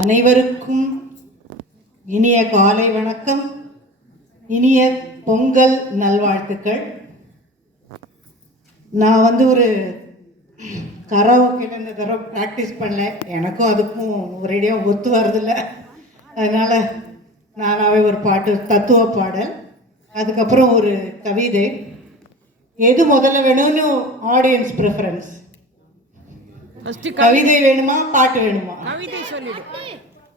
அனைவருக்கும் இனிய காலை வணக்கம், இனிய பொங்கல் நல்வாழ்த்துக்கள். நான் ஒரு கராவோக்கேல இந்த தடவை ப்ராக்டிஸ் பண்ணல, எனக்கும் அதுக்கும் ஒரேடியாக ஒத்து வரதில்லை. அதனால் நானாகவே ஒரு பாட்டு, தத்துவ பாடல், அதுக்கப்புறம் ஒரு கவிதை. எது முதல்ல வேணும்னு ஆடியன்ஸ் ப்ரிஃபரன்ஸ்? கவிதை வேணுமா பாட்டு வேணுமா? கவிதை சொல்லிடு.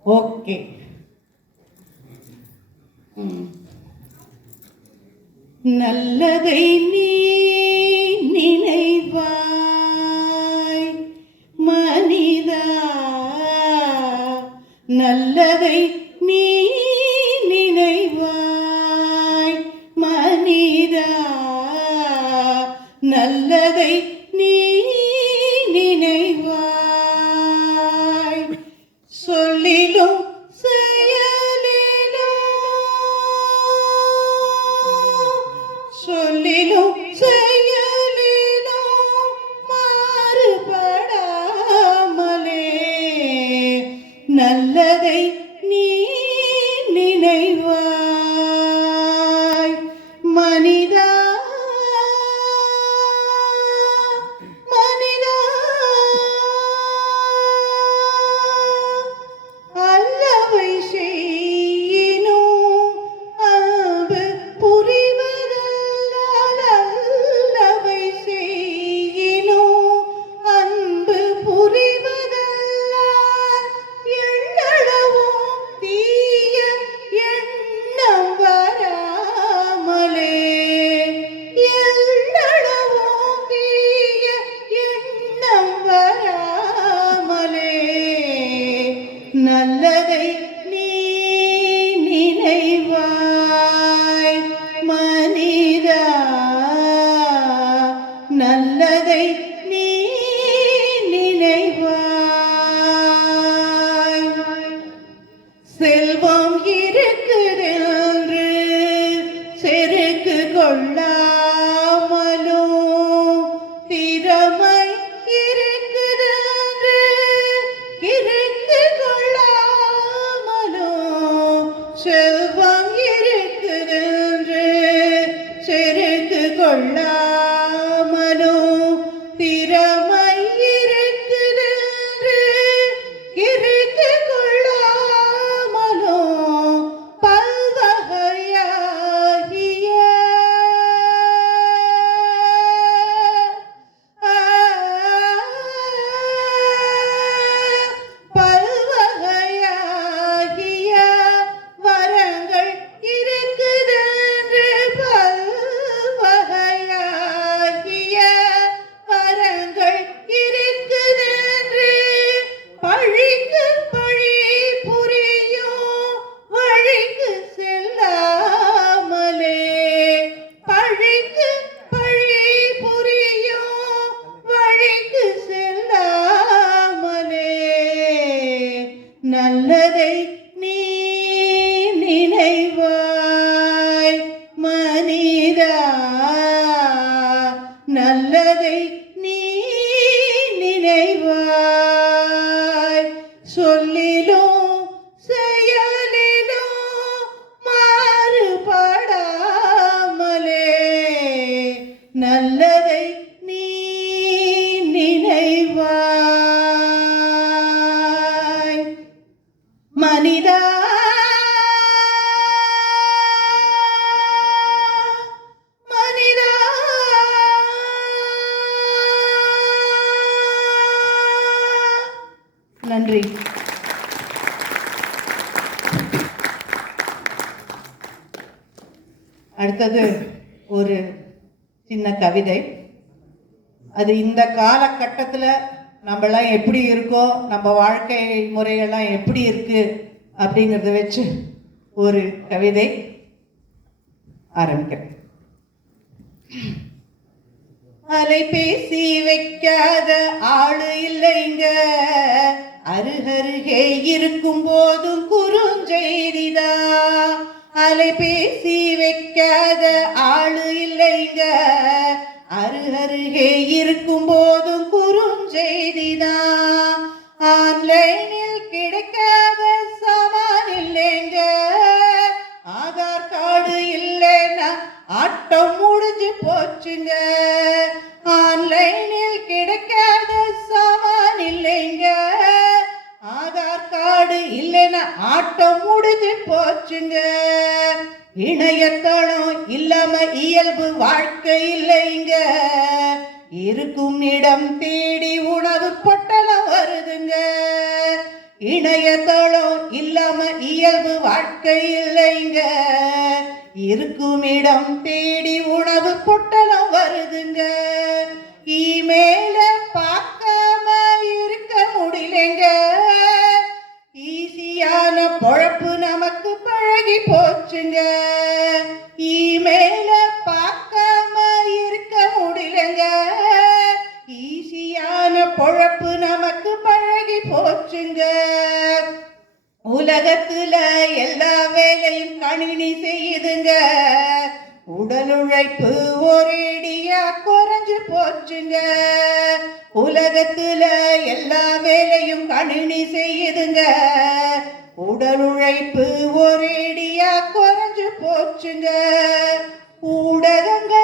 ஓகே. நல்லதை நீ நினைவாய் மனிதா, நல்லதை நீ நினைவாய் மனிதா, நல்லதை நீ நினைவாய், சொல்லிலும் சொல்லிலும் செயலிலும் மாறுபடாமலே நல்லதை நீ நினைவாய் மனிதா, மனிதா, அல்லவை செய்யினும் அன்பு புரிவதல்லால், அல்லவை செய்யினும் அன்பு புரிவதல்லால், எள்ளளவும் தீய எண்ணம் வராமலே, எள்ளளவும் தீய எண்ணம் வராமலே நல்லதை நீ நினைவாய் மனிதா, நல்லதை நீ நினைவாய். செல்வம் இருக்குதென்று செருக்கு கொள்ளாமலும், திறமை இருக்குதென்று இருக்கு கொள்ளாமலும், செல்வம் இருக்குதென்று செருக்கு கொள்ளாமலும், திறமை இருக்குதென்று இருக்கு கொள்ளாமலும், பல்வகையாகிய பல்வகையாகிய வரங்கள் இருக்குதென்று, பல்வகையாகிய வரங்கள் இருக்குதென்று, பழிக்கு பழி புரியும் வழிக்கு செல்லாமலே, பழிக்கு பழி புரியும் வழிக்கு செல்லாமலே நல்லதை நீ நினைவாய் மனிதா, நல்லதை நீ நினைவாய், சொல்லிலும் செயலிலும் மாறுபடாமலே நல்லதை நீ நினைவாய் மனிதா, மனிதா. நன்றி. அடுத்தது ஒரு சின்ன கவிதை. அது இந்த காலகட்டத்தில் நம்மளாம் எப்படி இருக்கோம், நம்ம வாழ்க்கை முறைகள்லாம் எப்படி இருக்கு அப்படிங்கிறத வச்சு ஒரு கவிதை ஆரம்பிக்கிறேன். அலைபேசி வைக்காத ஆளு இல்லைங்க, அருகருகே இருக்கும் போதும் குறுஞ்செய்திதா. அலைபேசி வைக்காத ஆளு இல்லைங்க, அருகருகே இருக்கும் போதும் குறுஞ்செய்திதா. ஆன்லைனில் கிடைக்காத ஆட்டம் முடிஞ்சு போச்சுங்க. இணையத்தளம் இல்லாம இயல்பு வாழ்க்கை இல்லைங்க. இருக்கும் இடம் தேடி உணவு பொட்டலம் வருதுங்க. இணையத்தளம் இல்லாம இயல்பு வாழ்க்கை இல்லைங்க. இருக்கும் இடம் தேடி உணவு பொட்டலம் வருதுங்க. இமேல பார்க்காம இருக்க முடியலங்க. ஈஸியான பொழப்பு நமக்கு பழகி போச்சுங்க. இமேல பார்க்காம இருக்க முடியலங்க. ஈஸியான பொழப்பு நமக்கு பழகி போச்சுங்க. உலகத்துல எல்லா வேலையும் கணினி செய்யுதுங்க. உடல் உழைப்பு ஒரேடியா குறைஞ்சு போச்சுங்க. உலகத்துல எல்லா வேலையும் கணினி செய்யுதுங்க. உடல் உழைப்பு ஒரேடியா குறைஞ்சு போச்சுங்க. ஊடகங்கள்